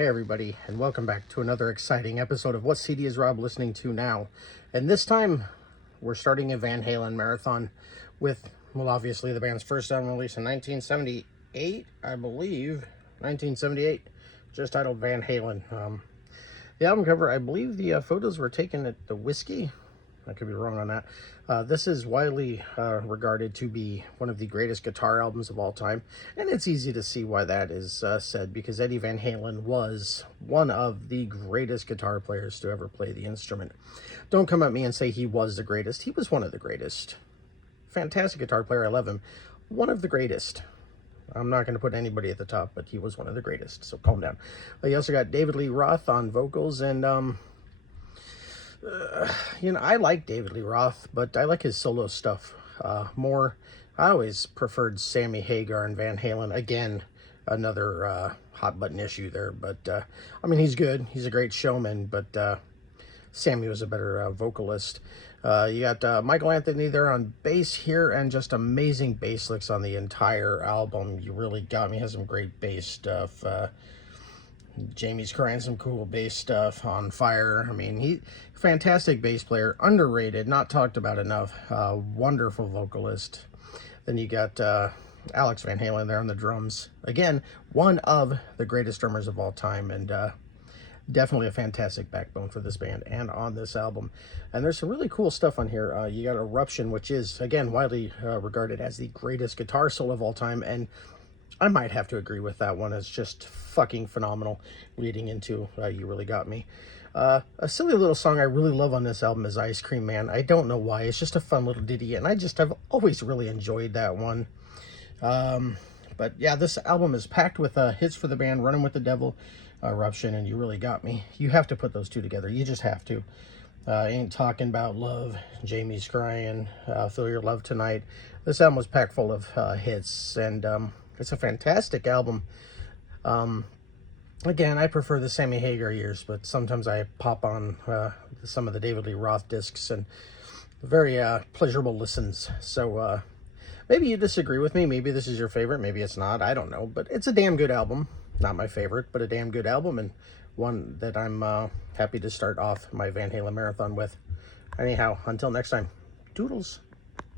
Hey everybody, and welcome back to another exciting episode of What CD is Rob listening to now? And this time, we're starting a Van Halen marathon with, well, obviously the band's first album released in 1978, I believe. 1978, just titled Van Halen. The album cover, I believe the photos were taken at the Whiskey. I could be wrong on that. This is widely regarded to be one of the greatest guitar albums of all time, and it's easy to see why that is said, because Eddie Van Halen was one of the greatest guitar players to ever play the instrument. Don't come at me and say he was the greatest. He was one of the greatest. Fantastic guitar player. I love him. One of the greatest. I'm not going to put anybody at the top, but he was one of the greatest, so calm down. You also got David Lee Roth on vocals, and I like David Lee Roth, but I like his solo stuff more. I always preferred Sammy Hagar and Van Halen. Again, another hot button issue there, but I mean, he's good. He's a great showman, but Sammy was a better vocalist. You got Michael Anthony there on bass here, and just amazing bass licks on the entire album. You really got me. Has some great bass stuff. Jamie's crying some cool bass stuff. On Fire. I mean, fantastic bass player, underrated, not talked about enough. Wonderful vocalist. Then you got Alex Van Halen there on the drums. Again, one of the greatest drummers of all time, and definitely a fantastic backbone for this band and on this album. And there's some really cool stuff on here. You got Eruption, which is, again, widely regarded as the greatest guitar solo of all time, and I might have to agree with that one. It's just fucking phenomenal, leading into You Really Got Me. A silly little song I really love on this album is Ice Cream Man. I don't know why. It's just a fun little ditty, and I've always really enjoyed that one. But yeah, this album is packed with hits for the band: Running with the Devil, Eruption, and You Really Got Me. You have to put those two together. You just have to. Ain't Talking About Love, Jamie's Crying, Feel Your Love Tonight. This album was packed full of hits, and it's a fantastic album. Again, I prefer the Sammy Hagar years, but sometimes I pop on some of the David Lee Roth discs, and very pleasurable listens. So maybe you disagree with me. Maybe this is your favorite. Maybe it's not. I don't know. But it's a damn good album. Not my favorite, but a damn good album, and one that I'm happy to start off my Van Halen marathon with. Anyhow, until next time, toodles.